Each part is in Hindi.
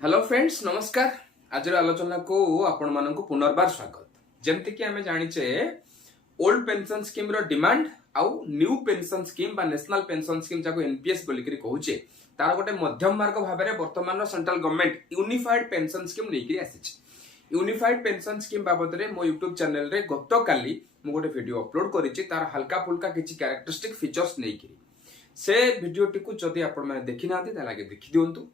हेलो फ्रेंड्स नमस्कार। आज आलोचना को आपण मानक पुनर्बार स्वागत। जमती कि आमे जानिचे ओल्ड पेंशन स्कीम रो डिमांड आउ न्यू पेंशन स्कीम बा नेशनल पेंशन स्कीम जाको एनपीएस बोली करी कहूचे तार गोटे मध्यम मार्ग भाबरे वर्तमान central government unified pension scheme लेकरी आसीछ। यूनिफाइड पेंशन स्कीम बाबत रे मो यूट्यूब चैनल रे गत काली मु गोटे वीडियो अपलोड करिछि तार हल्का फुल्का किछि कैरेक्टरिस्टिक फीचर्स नेकरी से वीडियो टिकु जदि आपण माने देखि नाथि ताला के देखि दियंतु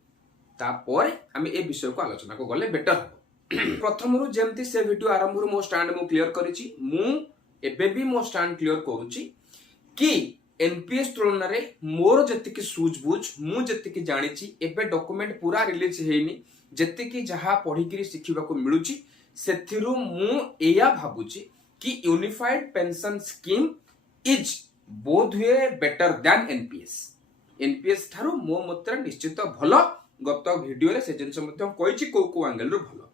तापर आम ए विषय को आलोचना को गले बेटर हम। प्रथम रु जेमती से वीडियो आरंभ रु मो स्टैंड मु क्लियर करिछि मु एबे भी मो स्टैंड क्लियर करूछि कि एनपीएस तुलना रे मोर जतिकि सूझबुझ मु जतिकि जानिछि एबे डॉक्यूमेंट पूरा रिलीज हेइनी जतिकि जहा पढी करी सिखिबा को मिलुछि सेथिरु मु एया भाबुछि कि unified pension scheme is both way better than NPS Tharu मो मत निश्चित भलो गत वीडियो रे से जिनस मध्य कहिछि को एंगल रो भलो।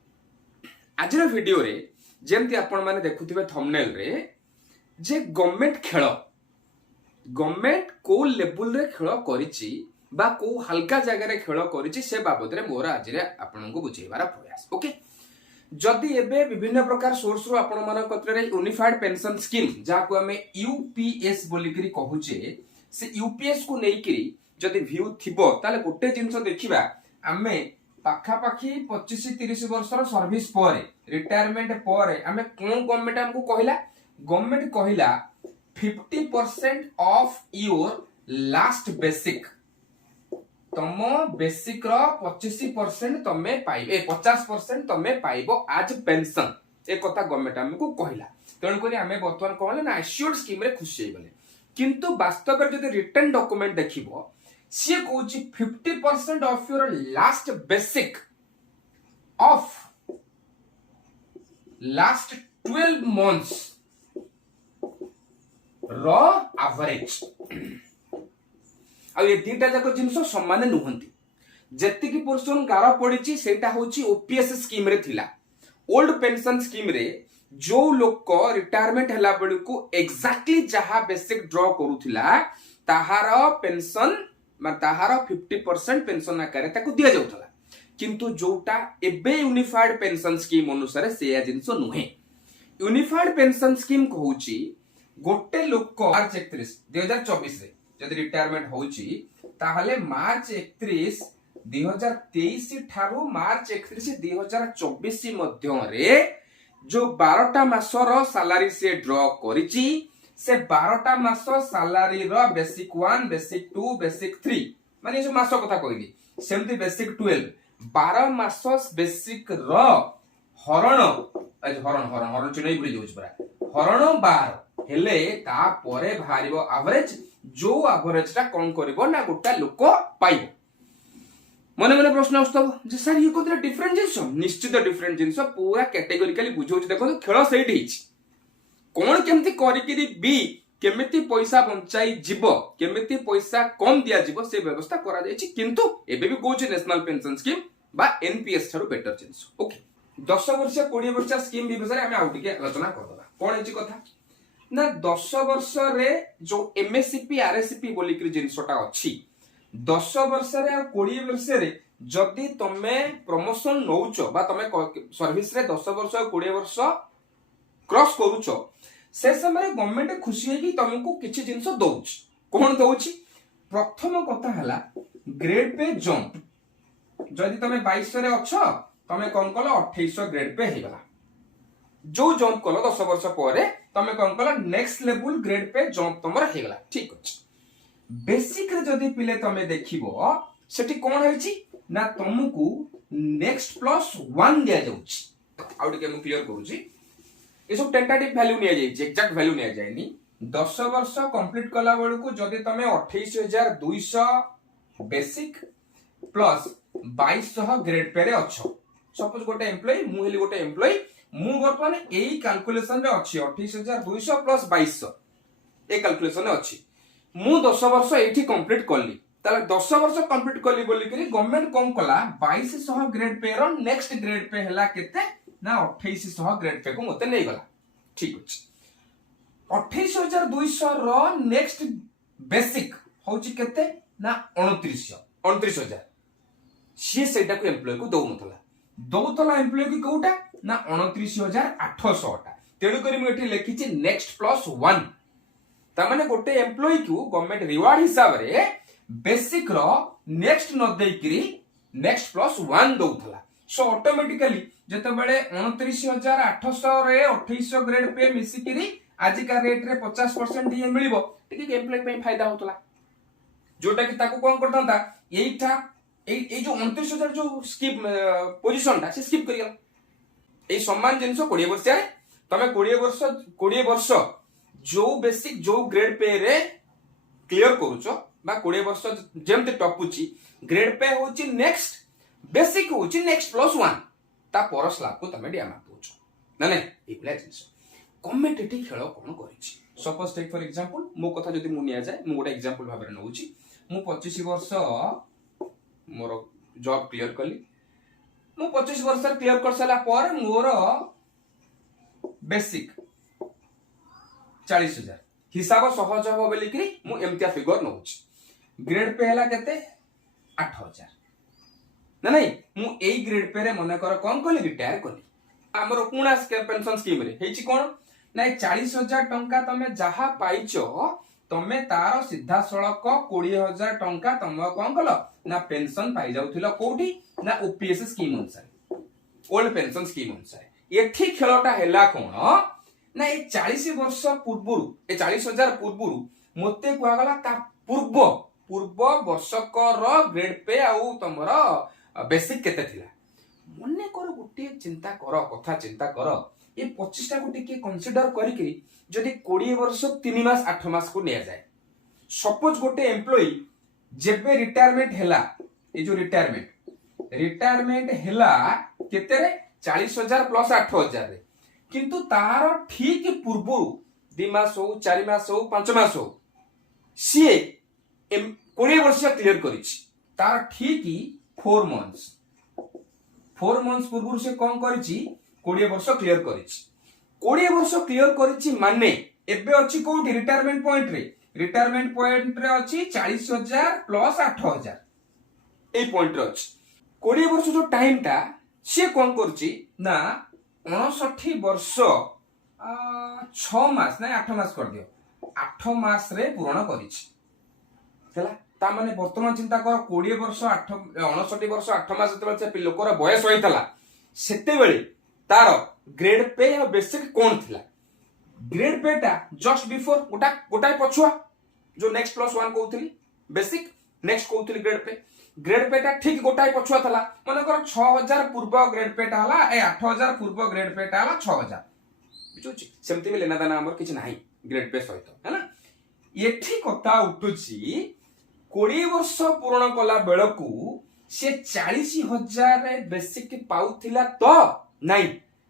आज रो वीडियो रे जेमति आपण माने देखुथिबे थंबनेल रे जे गवर्नमेंट को लेवल रे खेल करिछि बा को हल्का जगह रे खेल करिछि से बाबत रे मोर आज रे आपन को बुझेबार प्रयास। ओके, जदि एबे विभिन्न प्रकार सोर्स रो आपण मान कतरे यूनिफाइड पेंशन स्कीम जाको हमें यूपीएस बोली करी कहूचे से यूपीएस को नै करी जदि व्यू थिबो ताले गोटे जिंस देखिबा आमे पाखा पाखी 25-30 वर्षर सर्विस परे रिटायरमेंट परे आमे कोन गवर्नमेंट हमको कहिला 50% ऑफ योर लास्ट बेसिक तम बेसिक रो 25% तमे पाइबे 50% तमे पाइबो आज पेंशन ए कथा गवर्नमेंट हमको कहिला। तण करी आमे वर्तमान कहले ना एश्योर्ड स्कीम रे खुशी हे गले किंतु वास्तव रे जदि रिटर्न डॉक्यूमेंट देखिबो सी कहूँ 50% of your last basic of last 12 months रो एवरेज आ ये दीटा जाको जिंस समान नुहंती जेतिकी पर्सन गारा पड़िची सेटा होची ओपीएस स्कीम रे थिला। ओल्ड पेंशन स्कीम रे जो लोक रिटायरमेंट हला बेलू को एक्जेक्टली जहा बेसिक ड्रॉ करूथिला ताहार पेंशन ताहार 50% पेंशन आकार ताकू दिया जाउथला किंतु जोटा एबे यूनिफाइड पेंशन स्कीम अनुसार से जिंस नुहे। यूनिफाइड पेंशन स्कीम कहूची गोटे लोक मार्च 31 2024 रे जदि रिटायरमेंट होची ताहले मार्च 31 2023 ठारू मार्च 31 2024 मध्य रे जो 12टा मासर सैलरी से ड्रॉ करिची से 12टा मास सैलरी रो बेसिक 1 बेसिक 2 बेसिक 3 माने जो मास कथा कहली सेमती बेसिक 12 12 मास बेसिक रो हरण हरण चिन्ह भूली जाउछ परा हरण 12 हेले ता परे भारिबो एवरेज जो एवरेज ता कोन करबो ना गोटा लोक पाइबो। मने मने प्रश्न आस्तव जे सर ये कोतरा डिफरेंट जिंस निश्चित डिफरेंट जिंस पूरा कैटेगोरिकली बुझौछ देखो खेल सेठी हिच कोन केमती करिकरी बी केमिति पैसा बंचाई जीवो केमिति पैसा कम दिया जीवो से व्यवस्था करा जायछि किंतु एबे भी कोछ नेशनल पेंशन स्कीम बा एनपीएस थारो बेटर जिंस। ओके, 10 वर्ष 20 वर्ष स्कीम विषय हम आउट के आलोचना करदबा कोन हिच कथा ना 10 वर्ष रे जो एमएससीपी आरएससीपी बोली करी जिंसटा अछि 10 वर्ष रे आ 20 वर्ष रे जदी तमे प्रमोशन नौचो बा तमे सर्विस रे 10 वर्ष आ 20 वर्ष क्रॉस करूचो से समय गवर्नमेंट खुशी है कि तुमको किछि जिंस दउछ कोन दउछ प्रथम कथा हला ग्रेड पे जंप जदी तमे 2200 रे अछो तमे कोन कलो 2800 ग्रेड पे हे गला जो जंप कलो 10 वर्ष परे तमे कोन कलो next level grade pay jump तमरा हे गला ठीक अछि। बेसिक रे जदी पिले तमे देखिबो सेठी कोन होइछि ना तुमको नेक्स्ट प्लस 1 दिया जाउछि आउट के हम क्लियर करूछि ये सब टेंटेटिव वैल्यू निया जाय एग्जैक्ट वैल्यू निया जायनी 10 वर्ष कंप्लीट कला बेलू को जदी तमे 28200 बेसिक प्लस 2200 ग्रेड पे रे अछो सपोज गोटे एम्प्लॉय मु हेली गोटे एम्प्लॉय मु वर्तमान एई कैलकुलेशन रे अछि 28200 प्लस 2200 ए कैलकुलेशन रे अछि मु 10 वर्ष एठी कंप्लीट करली ताले 10 वर्ष कंप्लीट करली बोली करी गवर्नमेंट कोन कला 2200 ग्रेड पे रो नेक्स्ट ग्रेड पे हला केते ना 2800 ग्रेड पे को मते नै गला ठीक अछि। 28200 रो नेक्स्ट बेसिक होची केते ना 29000 सी सेटा को एम्प्लॉय को दौला एम्प्लॉय को कोटा ना 29,800 टा तेणु करी मुझे लिखी नेक्स्ट प्लस 1 तामाने गोटे एम्प्लॉय को गवर्नमेंट रिवार्ड हिसाब रे बेसिक रो नेक्स्ट न देकरी नेक्स्ट प्लस 1 दउथला सो ऑटोमेटिकली जते बेले 29,800 रे 2800 ग्रेड पे मिसिकिरी आज का रेट रे 50% ये मिलिबो ठीक एम्प्लॉय पे फायदा होतला जोटा कि ताको कोन करतांता एटा ए जो 29,000 जो स्किप पोजीशन ता से स्किप करिया ए समान जिंसो 20 वर्ष रे तमे 20 वर्ष जो बेसिक जो ग्रेड पे रे क्लियर करूचो बा 20 वर्ष जेमते टपुची ग्रेड पे होची नेक्स्ट बेसिक होची नेक्स्ट प्लस 1 ता पर स्लैब को तमे डिया मातुचो ना नै एप्लाई जिंसो कम्पिटिटिव खेल कोन करिछि सपोज टेक फॉर एग्जांपल मो कथा जदी मु निया जाय मु गोटे एग्जांपल भाबरे नउची मु 25 वर्ष मोर जॉब क्लियर कली मु 25 वर्ष क्लियर कर सला पर मोर बेसिक 40,000 हिसाब सहज हो बोली कि मु एमतिया फिगर नउची ग्रेड पे हला केते 8,000 ना नहीं मु एई ग्रेड पे रे मने कर कोन कली रिटायर कली हमरो पुणा पेंशन स्कीम रे हेची कोन नाही 40,000 टंका तमे जहा पाइचो तमे तार सीधा सड़क 20,000 टंका तम कोन कलो ना पेंशन पाई जाउथिलो कोठी ना ओपीएस स्कीम अनुसार ओल्ड पेंशन स्कीम अनुसार एठी खेलटा हेला कोन ना ए 40 वर्ष पूर्वरु ए 40,000 पूर्वरु मते कुआ गला ता पूर्व वर्षकर ग्रेड पे आउ तमरो बेसिक केते थिला मने कर गुटे चिंता कर कथा चिंता कर ए 25 टा गुटे के कंसीडर करी कि जदी 20 वर्ष 3 मास 8 मास को निया जाए सपोज गोटे एम्प्लॉय जेबे रिटायरमेंट हेला ए जो रिटायरमेंट हेला केते रे 40,000 प्लस 8,000 रे किंतु तार ठीक पूर्व 2 मास हो 4 मास हो 5 मास हो सी 20 वर्ष क्लियर करिछि तार ठीक 4 मंथ्स पूर्व से कौन करिछि 20 वर्ष क्लियर करिछि 20 वर्ष क्लियर करिछि माने एबे अछि कोठी रिटायरमेंट पॉइंट रे अछि 40,000 प्लस 8,000 ए पॉइंट रे अछि 20 वर्ष जो टाइम ता से कौन करछि ना 59 वर्ष 6 मास ना 8 मास कर दियो 8 मास रे पूर्ण करिछि हला ता माने वर्तमान चिंता कर 20 वर्ष 59 वर्ष 8 मास जते से लोकर बयस होइतला सेते बेले तार ग्रेड पे या बेसिक कोन थिला ग्रेड पे ता जस्ट बिफोर गोटाय पछुआ जो नेक्स्ट प्लस 1 कहउथली बेसिक नेक्स्ट कहउथली ग्रेड पे ता ठीक गोटाय पछुआ थला माने कर 6,000 पूर्व ग्रेड पे ता हला ए 8,000 पूर्व ग्रेड पे ता हला 6,000 बुझुची सेमति लेना दाना हमर किछ नाही ग्रेड पे सहित है ना एठी कथा उठुची 20 वर्ष पूर्ण कला बेलकू से 40,000 बेसिक पाउथिला तो नहीं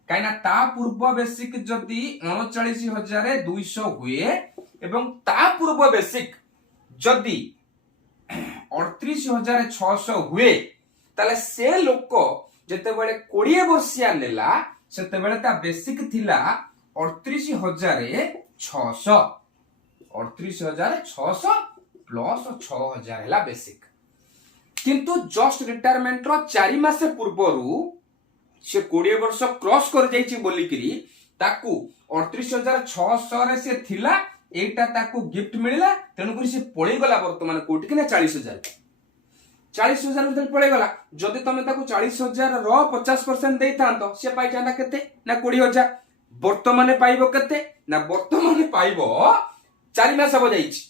काइना ता पूर्व बेसिक जदी 39,200 हुए एवं ता पूर्व बेसिक जदी 38,600 हुए ताले से लोक जते बेले 20 वर्षिया नेला सेते बेले ता बेसिक थिला 38,600 प्लस 6,000 हैला बेसिक किंतु जस्ट रिटायरमेंट रो 4 मास पूर्वरु से 20 वर्ष क्रॉस कर जाईची बोली करी ताकू 38,600 रे से थिला एटा ताकू गिफ्ट मिलिला तेनु करी से पळी गला वर्तमान कोटी कि ना 40,000 भीतर पळी गला जदी तमे ताकू 40,000 रो 50% देई थांतो से पाई जाना केते ना 20,000 वर्तमान पाइबो केते ना वर्तमान पाइबो 4 मास हो जाईची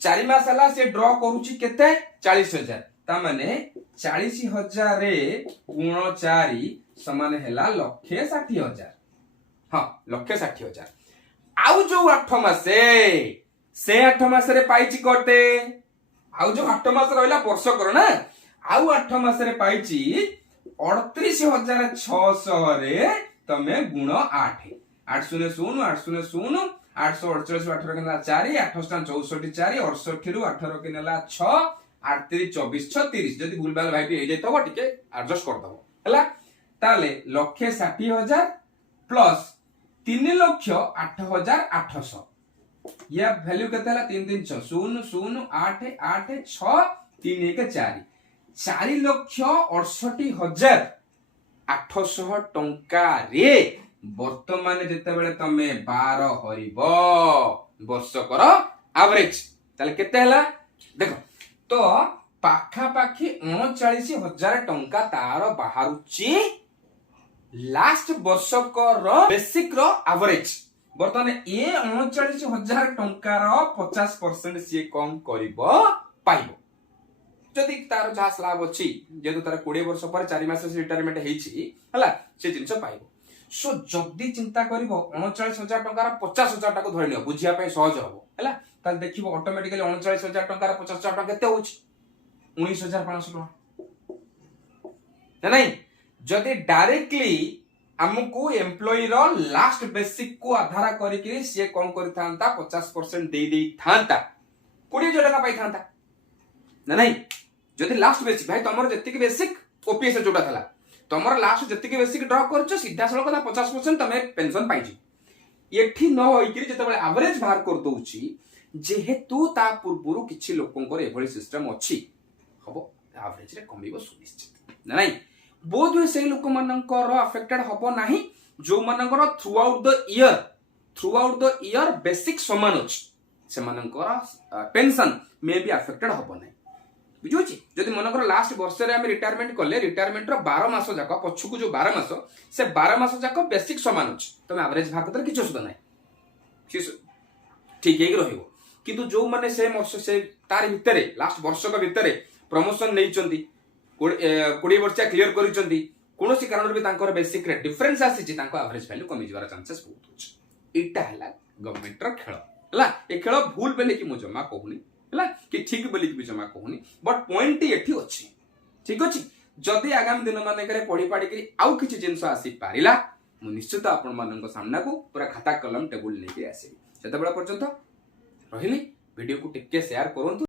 4 मास हला से ड्रॉ करूची केते 40,000 ता माने 40,000 रे गुण 4 समान हैला 1,60,000 हां 1,60,000 आउ जो 8 मासे से 8 मास रे पाइची कोटे आउ जो 8 मास रहला वर्ष कर ना आउ 8 मास रे पाइची 38,600 रे तमे गुण 8 800 800 848 18 के नेला 4 8 64 4 68 रु 18 के नेला 6 8 3 24 36 जदी भूलभाल भाई ए जैतबो टिके एडजस्ट कर दबो हला ताले 1,60,000 प्लस 3,08,800 या वैल्यू केते हला 3 3 6 0 0 8 8 6 3 1 4 4,68,800 टंका रे वर्तमान जेतेबेले तमे 12 हरिब वर्षकर एवरेज ताले केते हला देखो तो पाखा पाखी 39,000 टंका तार बाहरुची लास्ट वर्षकर बेसिक रो एवरेज वर्तमान ये 39,000 टंकार 50% सी कम करिबो पाइबो जदि तार जहा स्लैब अछि जेतु तार 20 वर्ष पर 4 मास रिटायरमेंट हेछि हला से जिंस पाइबो सो जदि चिंता करिवो 39,000 टंकार 50,000 टाको धरि लियो बुझिया पय सहज हबो हला ताल देखिबो ऑटोमेटिकली 39,000 टंकार 50,000 टंका केते होछि 19,500 टंका नहीं जदि डायरेक्टली हमको एम्प्लॉय रो लास्ट बेसिक को आधार करिकरी से कौन करथांता 50% दे दे थांता 20,000 टका पाई थांता ना नहीं जदि लास्ट बेसिक भाई तमर जति के बेसिक ओपीएस जोटा थला तमर लास्ट जति के बेसिक ड्रॉ करछ सीधा सळक 50% तमे पेंशन पाइछि एठी न होइकरी जतबे एवरेज बाहर कर दोउछि जेहेतु ता पूर्वरु किछि लोकंकर एभली सिस्टम अछि हबो एवरेज रे कमिबो सुनिश्चित ना नहीं बोध हुए से लोक मानकर अफेक्टेड हबो नाही जो मानकर through out the year basic समान अछि से मानकर पेंशन मे बी अफेक्टेड हबो नाही बुझुछि जदि मानकर लास्ट वर्ष रे हम रिटायरमेंट करले रिटायरमेंट रो 12 मास जाक पछुकु जो 12 मास से 12 मास जाक बेसिक समान अछि तमे एवरेज भाग तर किछ सुदा नाही ठीक हेक रहिबो किंतु जो माने से वर्ष से तार भितरे लास्ट वर्ष का भितरे प्रमोशन नै चंदी 20 वर्ष क्लियर करिसंती कोनोसी कारण रे तांकर बेसिक रे डिफरेंस आसी तांको एवरेज वैल्यू कमी जवार चांसेस बहुत होछ इटा हला गवर्नमेंट रो खेल हला ए खेल भूल बेले कि मु जमा कहूनी हला कि ठीक बेले कि जमा कहूनी बट पॉइंट एठी अछि ठीक अछि जदी आगामी दिन माने करे पढी पाडी करी आउ किछि जिंस आसी पारिला मु निश्चित आपन मानन को सामना को पूरा खाता कलम टेबल लेके आसी सेतबेला पर्यंत रहिली वीडियो को टिके शेयर करंतु।